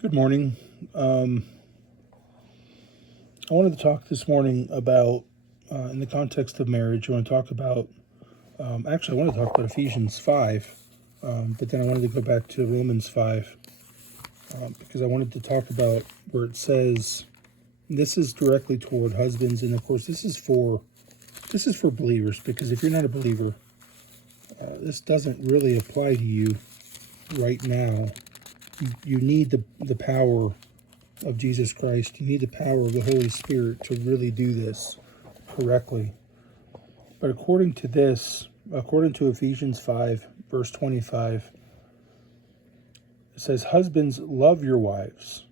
Good morning. I wanted to talk this morning about, in the context of marriage, I want to talk about, actually, I want to talk about Ephesians 5, but then I wanted to go back to Romans 5, because I wanted to talk about where it says, this is directly toward husbands, and of course, this is for believers, because if you're not a believer, this doesn't really apply to you right now. You need the power of Jesus Christ. You need the power of the Holy Spirit to really do this correctly. But according to Ephesians 5, verse 25, it says, husbands, love your wives,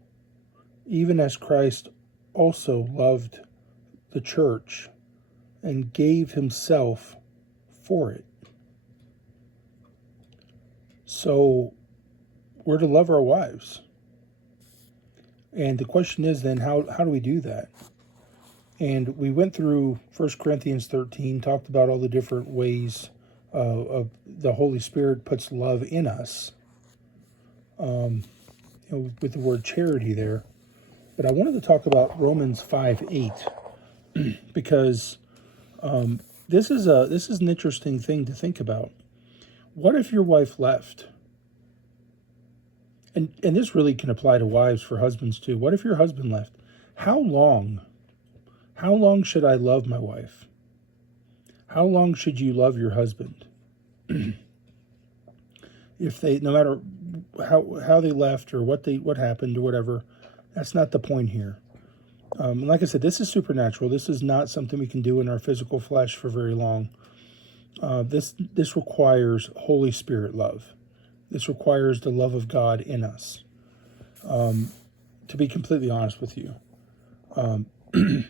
even as Christ also loved the church and gave himself for it. So we're to love our wives. And the question is then, how do we do that? And we went through 1 Corinthians 13, talked about all the different ways of the Holy Spirit puts love in us, with the word charity there. But I wanted to talk about Romans 5:8 because this is an interesting thing to think about. What if your wife left? And this really can apply to wives for husbands too. What if your husband left? How long should I love my wife? How long should you love your husband? If they, no matter how they left or what happened or whatever, that's not the point here. Like I said, this is supernatural. This is not something we can do in our physical flesh for very long. This requires Holy Spirit love. This requires the love of God in us. To be completely honest with you, and I'm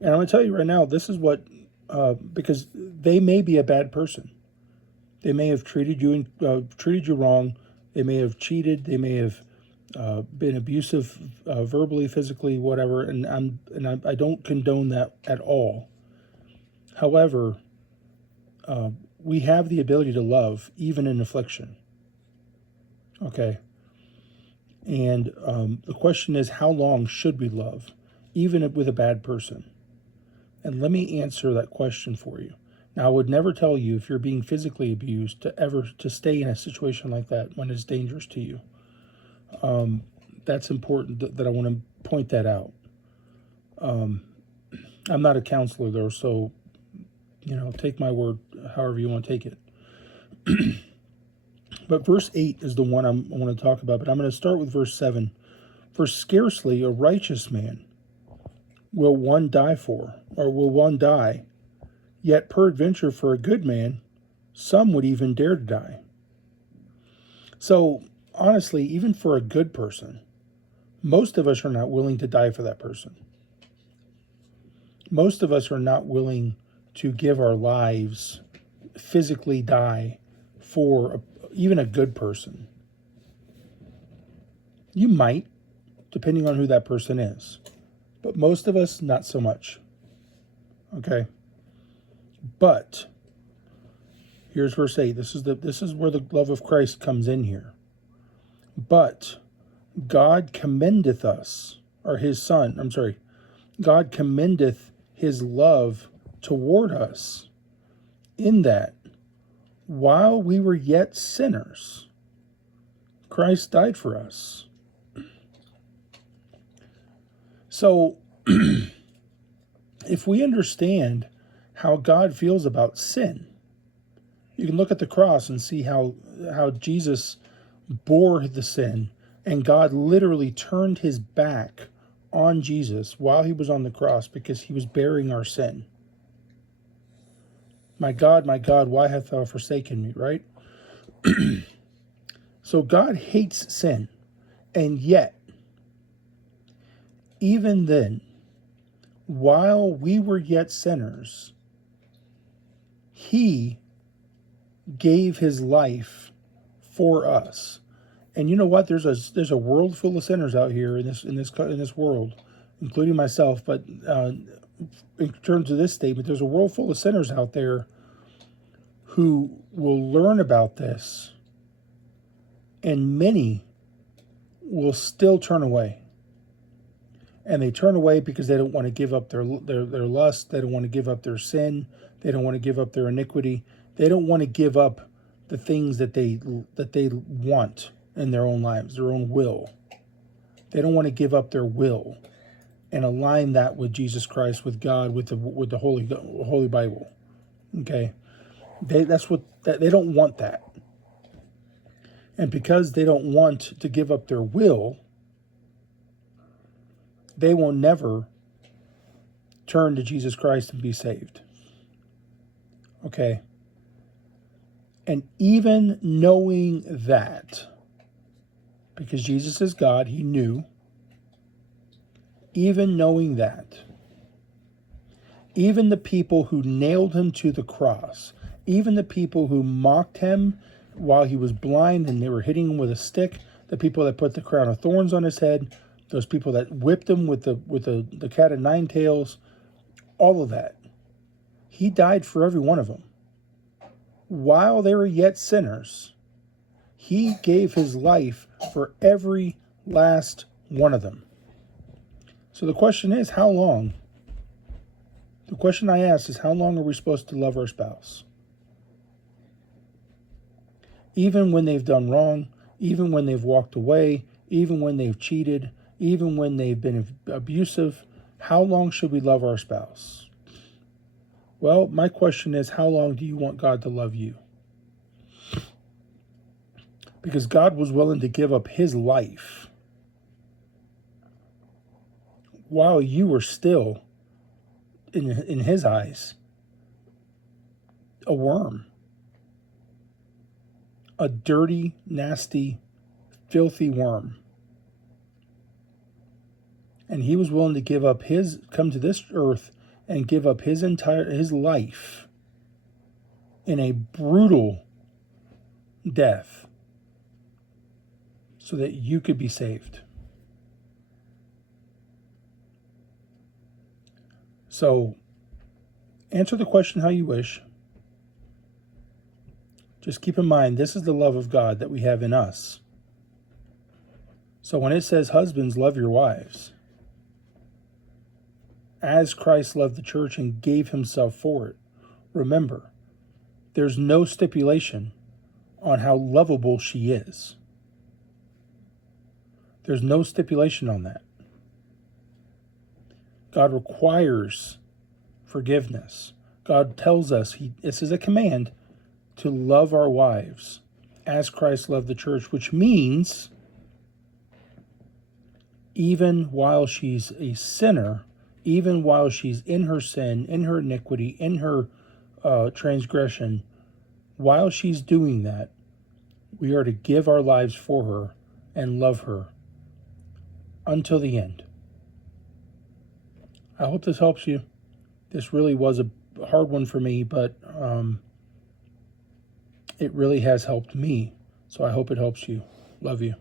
going to tell you right now, this is what, because they may be a bad person. They may have treated you wrong. They may have cheated. They may have been abusive, verbally, physically, whatever. And I don't condone that at all. However, we have the ability to love even in affliction. Okay. And the question is, how long should we love, even with a bad person? And let me answer that question for you. Now, I would never tell you, if you're being physically abused, to stay in a situation like that when it's dangerous to you. That's important that I want to point that out. I'm not a counselor, though, so, take my word however you want to take it. But verse 8 is the one I want to talk about, but I'm going to start with verse 7. For scarcely a righteous man will one die, yet peradventure for a good man, some would even dare to die. So, honestly, even for a good person, most of us are not willing to die for that person. Most of us are not willing to give our lives, physically die for even a good person. You might, depending on who that person is. But most of us, not so much. Okay? But here's verse 8. This is where the love of Christ comes in here. But God commendeth us, or his son, God commendeth his love toward us, in that while we were yet sinners, Christ died for us. So, if we understand how God feels about sin, you can look at the cross and see how Jesus bore the sin, and God literally turned his back on Jesus while he was on the cross because he was bearing our sin. My God, why hast thou forsaken me, right? So God hates sin, and yet, even then, while we were yet sinners, he gave his life for us. And you know what? There's a world full of sinners out here in this world, including myself. But in terms of this statement, there's a world full of sinners out there who will learn about this, and many will still turn away. And they turn away because they don't want to give up their lust. They don't want to give up their sin. They don't want to give up their iniquity. They don't want to give up the things that they want in their own lives, their own will. They don't want to give up their will and align that with Jesus Christ, with God, with the Holy Bible. Okay, they don't want that, and because they don't want to give up their will, they will never turn to Jesus Christ and be saved. Okay, and even knowing that, because Jesus is God, he knew. Even knowing that, even the people who nailed him to the cross, even the people who mocked him while he was blind and they were hitting him with a stick, the people that put the crown of thorns on his head, those people that whipped him with the cat of nine tails, all of that, he died for every one of them. While they were yet sinners, he gave his life for every last one of them. So the question is, how long? The question I ask is, how long are we supposed to love our spouse? Even when they've done wrong, even when they've walked away, even when they've cheated, even when they've been abusive, how long should we love our spouse? Well, my question is, how long do you want God to love you? Because God was willing to give up his life while you were still, in his eyes, a worm. A dirty, nasty, filthy worm. And he was willing to come to this earth and give up his life in a brutal death so that you could be saved. So, answer the question how you wish. Just keep in mind, this is the love of God that we have in us. So when it says, husbands, love your wives, as Christ loved the church and gave himself for it, remember, there's no stipulation on how lovable she is. There's no stipulation on that. God requires forgiveness. God tells us, this is a command, to love our wives as Christ loved the church, which means even while she's a sinner, even while she's in her sin, in her iniquity, in her transgression, while she's doing that, we are to give our lives for her and love her until the end. I hope this helps you. This really was a hard one for me, but it really has helped me. So I hope it helps you. Love you.